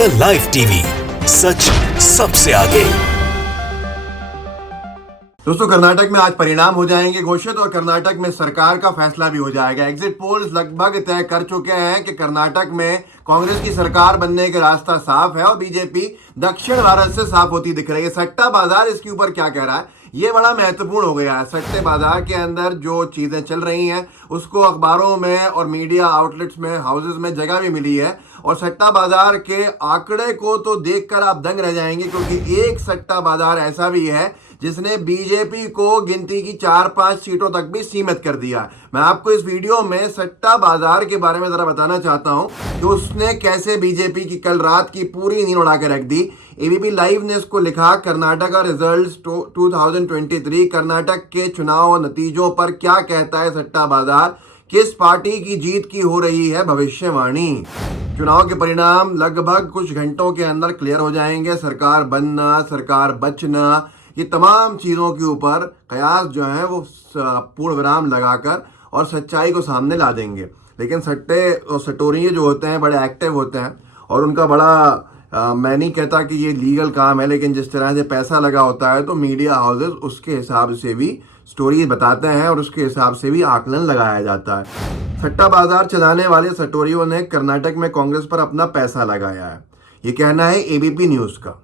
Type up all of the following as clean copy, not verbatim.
The live TV, सच सबसे आगे। दोस्तों, कर्नाटक में आज परिणाम हो जाएंगे घोषित और कर्नाटक में सरकार का फैसला भी हो जाएगा। एग्जिट पोल्स लगभग तय कर चुके हैं कि कर्नाटक में कांग्रेस की सरकार बनने का रास्ता साफ है और बीजेपी दक्षिण भारत से साफ होती दिख रही है। सट्टा बाजार इसके ऊपर क्या कह रहा है, ये बड़ा महत्वपूर्ण हो गया है। सट्टे बाजार के अंदर जो चीजें चल रही हैं उसको अखबारों में और मीडिया आउटलेट्स में, हाउसेज में जगह भी मिली है और सट्टा बाजार के आंकड़े को तो देखकर आप दंग रह जाएंगे, क्योंकि एक सट्टा बाजार ऐसा भी है जिसने बीजेपी को गिनती की 4-5 सीटों तक भी सीमित कर दिया। मैं आपको इस वीडियो में सट्टा बाजार के बारे में जरा बताना चाहता हूं कि उसने कैसे बीजेपी की कल रात की पूरी नींद उड़ा के रख दी। एबीपी लाइव ने इसको लिखा, कर्नाटक रिजल्ट्स 2023, कर्नाटक के चुनाव नतीजों पर क्या कहता है सट्टा बाजार, किस पार्टी की जीत की हो रही है भविष्यवाणी। चुनाव के परिणाम लगभग कुछ घंटों के अंदर क्लियर हो जाएंगे। सरकार बनना, सरकार बचना, ये तमाम चीज़ों के ऊपर कयास जो है वो पूर्ण विराम लगाकर और सच्चाई को सामने ला देंगे। लेकिन सट्टे और सटोरिये जो होते हैं बड़े एक्टिव होते हैं और उनका बड़ा मैं नहीं कहता कि ये लीगल काम है, लेकिन जिस तरह से पैसा लगा होता है तो मीडिया हाउसेस उसके हिसाब से भी स्टोरी बताते हैं और उसके हिसाब से भी आकलन लगाया जाता है। सट्टा बाजार चलाने वाले सटोरियों ने कर्नाटक में कांग्रेस पर अपना पैसा लगाया है, ये कहना है एबीपी न्यूज़ का।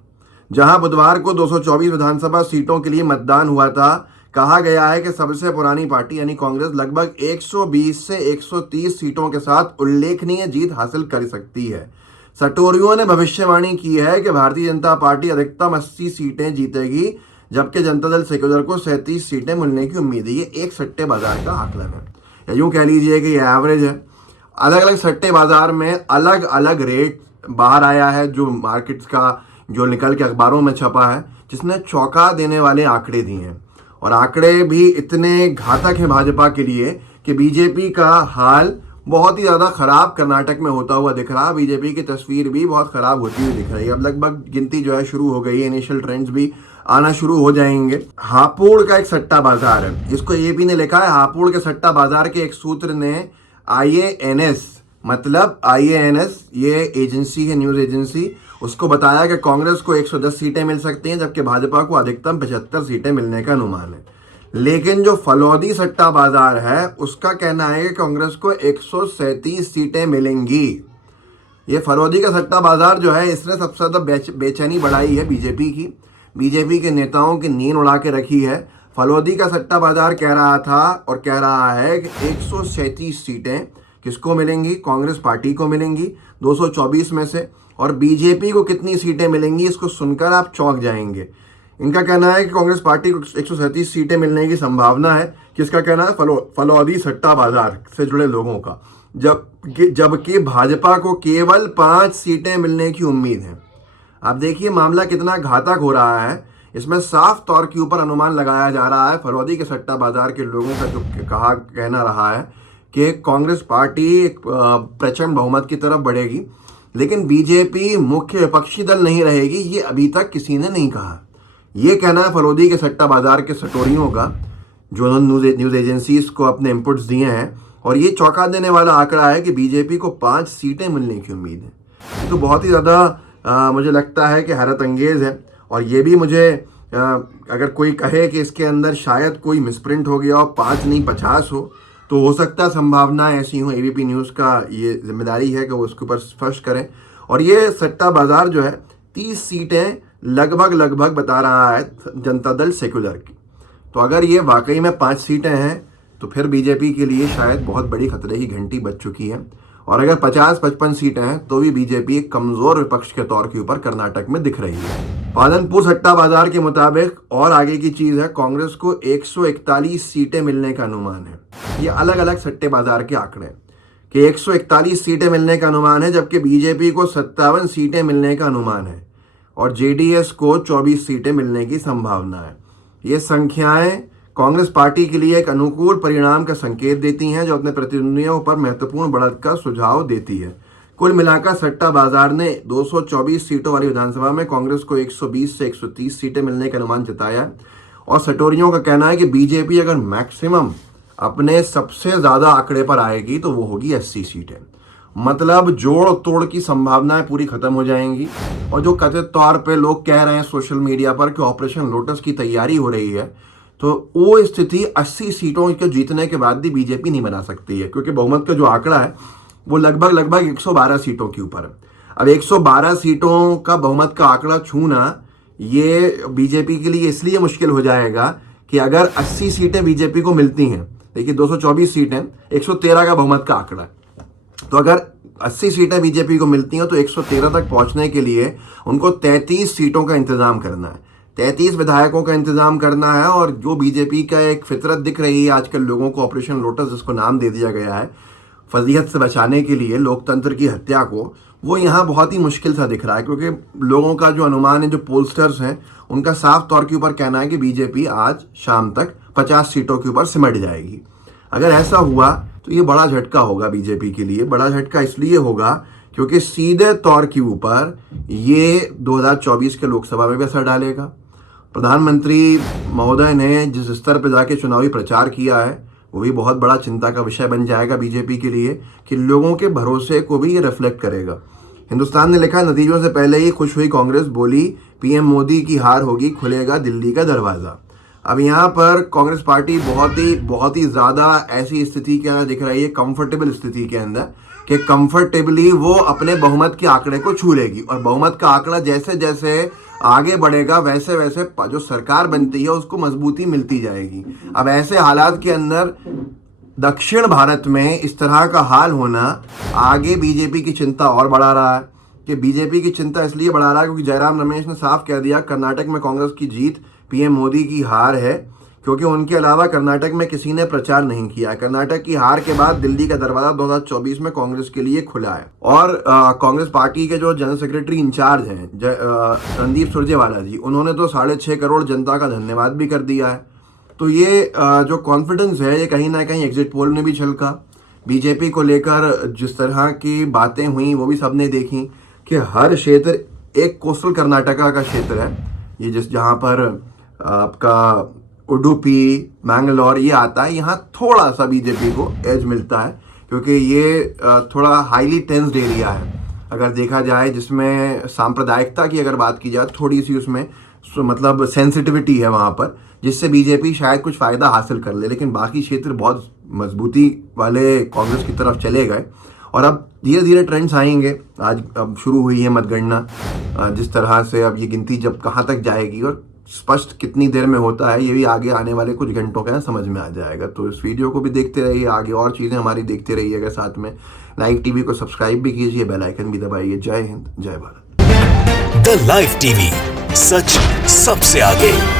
जहां बुधवार को 224 विधानसभा सीटों के लिए मतदान हुआ था, कहा गया है कि सबसे पुरानी पार्टी यानी कांग्रेस लगभग 120 से 130 सीटों के साथ उल्लेखनीय जीत हासिल कर सकती है। सटोरियों ने भविष्यवाणी की है कि भारतीय जनता पार्टी अधिकतम 80 सीटें जीतेगी, जबकि जनता दल सेक्युलर को 37 सीटें मिलने की उम्मीद है। ये एक सट्टे बाजार का आकलन है, या यूँ कह लीजिए कि ये एवरेज है। अलग अलग सट्टे बाजार में अलग अलग रेट बाहर आया है, जो मार्केट्स का जो निकल के अखबारों में छपा है, जिसने चौंका देने वाले आंकड़े दिए हैं। और आंकड़े भी इतने घातक हैं भाजपा के लिए कि बीजेपी का हाल बहुत ही ज़्यादा खराब कर्नाटक में होता हुआ दिख रहा है। बीजेपी की तस्वीर भी बहुत खराब होती हुई दिख रही है। अब लगभग गिनती जो है शुरू हो गई है, इनिशियल ट्रेंड्स भी आना शुरू हो जाएंगे। हापुड़ का एक सट्टा बाजार है, इसको एबी ने लिखा है। हापुड़ के सट्टा बाजार के एक सूत्र ने IANS मतलब IANS ये एजेंसी है, न्यूज़ एजेंसी, उसको बताया कि कांग्रेस को 110 सीटें मिल सकती हैं, जबकि भाजपा को अधिकतम 75 सीटें मिलने का अनुमान है। लेकिन जो फलौदी सट्टा बाजार है उसका कहना है कि कांग्रेस को 137 सीटें मिलेंगी। ये फलौदी का सट्टा बाजार जो है इसने सबसे ज़्यादा बेचैनी बढ़ाई है बीजेपी के नेताओं की नींद उड़ा के रखी है। फलौदी का सट्टा बाजार कह रहा था और कह रहा है कि 137 सीटें किसको मिलेंगी, कांग्रेस पार्टी को मिलेंगी 224 में से, और बीजेपी को कितनी सीटें मिलेंगी इसको सुनकर आप चौंक जाएंगे। इनका कहना है कि कांग्रेस पार्टी को 137 सीटें मिलने की संभावना है। किसका कहना है? फलौदी सट्टा बाजार से जुड़े लोगों का। जबकि भाजपा को केवल 5 सीटें मिलने की उम्मीद है। आप देखिए मामला कितना घातक हो रहा है। इसमें साफ तौर के ऊपर अनुमान लगाया जा रहा है, फलौदी के सट्टा बाजार के लोगों का जो कहना रहा है कि कांग्रेस पार्टी एक प्रचंड बहुमत की तरफ बढ़ेगी, लेकिन बीजेपी मुख्य विपक्षी दल नहीं रहेगी, ये अभी तक किसी ने नहीं कहा। ये कहना है फलौदी के सट्टा बाजार के सटोरियों का, जो न्यूज़ एजेंसीज को अपने इनपुट्स दिए हैं। और ये चौंका देने वाला आंकड़ा है कि बीजेपी को 5 सीटें मिलने की उम्मीद है। तो बहुत ही ज़्यादा मुझे लगता है कि हैरत अंगेज़ है। और ये भी मुझे अगर कोई कहे कि इसके अंदर शायद कोई मिसप्रिंट हो गया और 5 नहीं 50 हो सकता है संभावनाएं ऐसी हों। एबीपी न्यूज़ का ये जिम्मेदारी है कि वो उसके ऊपर स्पष्ट करें। और ये सट्टा बाजार जो है 30 सीटें लगभग बता रहा है जनता दल सेक्युलर की। तो अगर ये वाकई में 5 सीटें हैं तो फिर बीजेपी के लिए शायद बहुत बड़ी खतरे की घंटी बज चुकी है। और अगर 50-55 सीटें हैं तो भी बीजेपी एक कमज़ोर विपक्ष के तौर के ऊपर कर्नाटक में दिख रही है। पालनपुर सट्टा बाजार के मुताबिक और आगे की चीज़ है, कांग्रेस को 141 सीटें मिलने का अनुमान है। ये अलग अलग सट्टे बाजार के आंकड़े कि 141 सीटें मिलने का अनुमान है, जबकि बीजेपी को 57 सीटें मिलने का अनुमान है और जेडीएस को 24 सीटें मिलने की संभावना है। ये संख्याएं कांग्रेस पार्टी के लिए एक अनुकूल परिणाम का संकेत देती हैं, जो अपने प्रतिद्वंदियों पर महत्वपूर्ण बढ़त का सुझाव देती है। कुल मिलाकर सट्टा बाजार ने 224 सीटों वाली विधानसभा में कांग्रेस को 120 से 130 सीटें मिलने का अनुमान जताया। और सटोरियों का कहना है कि बीजेपी अगर मैक्सिमम अपने सबसे ज़्यादा आंकड़े पर आएगी तो वो होगी 80 सीटें। मतलब जोड़ तोड़ की संभावनाएं पूरी खत्म हो जाएंगी। और जो कथित तौर पे लोग कह रहे हैं सोशल मीडिया पर कि ऑपरेशन लोटस की तैयारी हो रही है, तो वो स्थिति 80 सीटों के जीतने के बाद भी बीजेपी नहीं बना सकती है, क्योंकि बहुमत का जो आंकड़ा है वो लगभग 112 सीटों के ऊपर है। अब 112 सीटों का बहुमत का आंकड़ा छूना ये बीजेपी के लिए इसलिए मुश्किल हो जाएगा कि अगर 80 सीटें बीजेपी को मिलती हैं, देखिए 224 सीटें, 113 का बहुमत का आंकड़ा, तो अगर 80 सीटें बीजेपी को मिलती हैं तो 113 तक पहुंचने के लिए उनको 33 सीटों का इंतजाम करना है, 33 विधायकों का इंतजाम करना है। और जो बीजेपी का एक फितरत दिख रही है आजकल लोगों को, ऑपरेशन लोटस जिसको नाम दे दिया गया है फजीहत से बचाने के लिए, लोकतंत्र की हत्या को, वो यहाँ बहुत ही मुश्किल सा दिख रहा है। क्योंकि लोगों का जो अनुमान है, जो पोलस्टर्स हैं, उनका साफ तौर के ऊपर कहना है कि बीजेपी आज शाम तक 50 सीटों के ऊपर सिमट जाएगी। अगर ऐसा हुआ तो ये बड़ा झटका होगा बीजेपी के लिए। बड़ा झटका इसलिए होगा क्योंकि सीधे तौर के ऊपर ये 2024 के लोकसभा में भी असर डालेगा। प्रधानमंत्री महोदय ने जिस स्तर पर जाके चुनावी प्रचार किया है वो भी बहुत बड़ा चिंता का विषय बन जाएगा बीजेपी के लिए, कि लोगों के भरोसे को भी ये रिफ्लेक्ट करेगा। हिंदुस्तान ने लिखा, नतीजों से पहले ही खुश हुई कांग्रेस, बोली पीएम मोदी की हार होगी, खुलेगा दिल्ली का दरवाजा। अब यहाँ पर कांग्रेस पार्टी बहुत ही ज़्यादा ऐसी स्थिति के अंदर दिख रही है, कंफर्टेबल स्थिति के अंदर, कि कंफर्टेबली वो अपने बहुमत के आंकड़े को छू लेगी। और बहुमत का आंकड़ा जैसे जैसे आगे बढ़ेगा वैसे वैसे जो सरकार बनती है उसको मजबूती मिलती जाएगी। अब ऐसे हालात के अंदर दक्षिण भारत में इस तरह का हाल होना आगे बीजेपी की चिंता और बढ़ा रहा है। कि बीजेपी की चिंता इसलिए बढ़ा रहा है क्योंकि जयराम रमेश ने साफ कह दिया कर्नाटक में कांग्रेस की जीत पीएम मोदी की हार है, क्योंकि उनके अलावा कर्नाटक में किसी ने प्रचार नहीं किया। कर्नाटक की हार के बाद दिल्ली का दरवाजा 2024 में कांग्रेस के लिए खुला है। और कांग्रेस पार्टी के जो जनरल सेक्रेटरी इंचार्ज हैं रणदीप सुरजेवाला जी, उन्होंने तो 6.5 करोड़ जनता का धन्यवाद भी कर दिया है। तो ये जो कॉन्फिडेंस है ये कहीं ना कहीं एग्जिट पोल में भी छलका। बीजेपी को लेकर जिस तरह की बातें हुई वो भी सबने देखी कि हर क्षेत्र, एक कोस्टल कर्नाटका का क्षेत्र है ये, जहाँ पर आपका उडुपी, मैंगलोर ये आता है, यहाँ थोड़ा सा बीजेपी को एज मिलता है क्योंकि ये थोड़ा हाईली टेंस्ड एरिया है अगर देखा जाए, जिसमें सांप्रदायिकता की अगर बात की जाए थोड़ी सी उसमें मतलब सेंसिटिविटी है वहाँ पर, जिससे बीजेपी शायद कुछ फ़ायदा हासिल कर ले। लेकिन बाकी क्षेत्र बहुत मजबूती वाले कांग्रेस की तरफ चले गए और अब धीरे धीरे ट्रेंड्स आएंगे। आज अब शुरू हुई है मतगणना, जिस तरह से अब ये गिनती जब कहाँ तक जाएगी और स्पष्ट कितनी देर में होता है ये भी आगे आने वाले कुछ घंटों के समझ में आ जाएगा। तो इस वीडियो को भी देखते रहिए, आगे और चीज़ें हमारी देखते रहिएगा। साथ में लाइव टीवी को सब्सक्राइब भी कीजिए, बेल आइकन भी दबाइए। जय हिंद, जय भारत। द लाइव टीवी, सच सबसे आगे।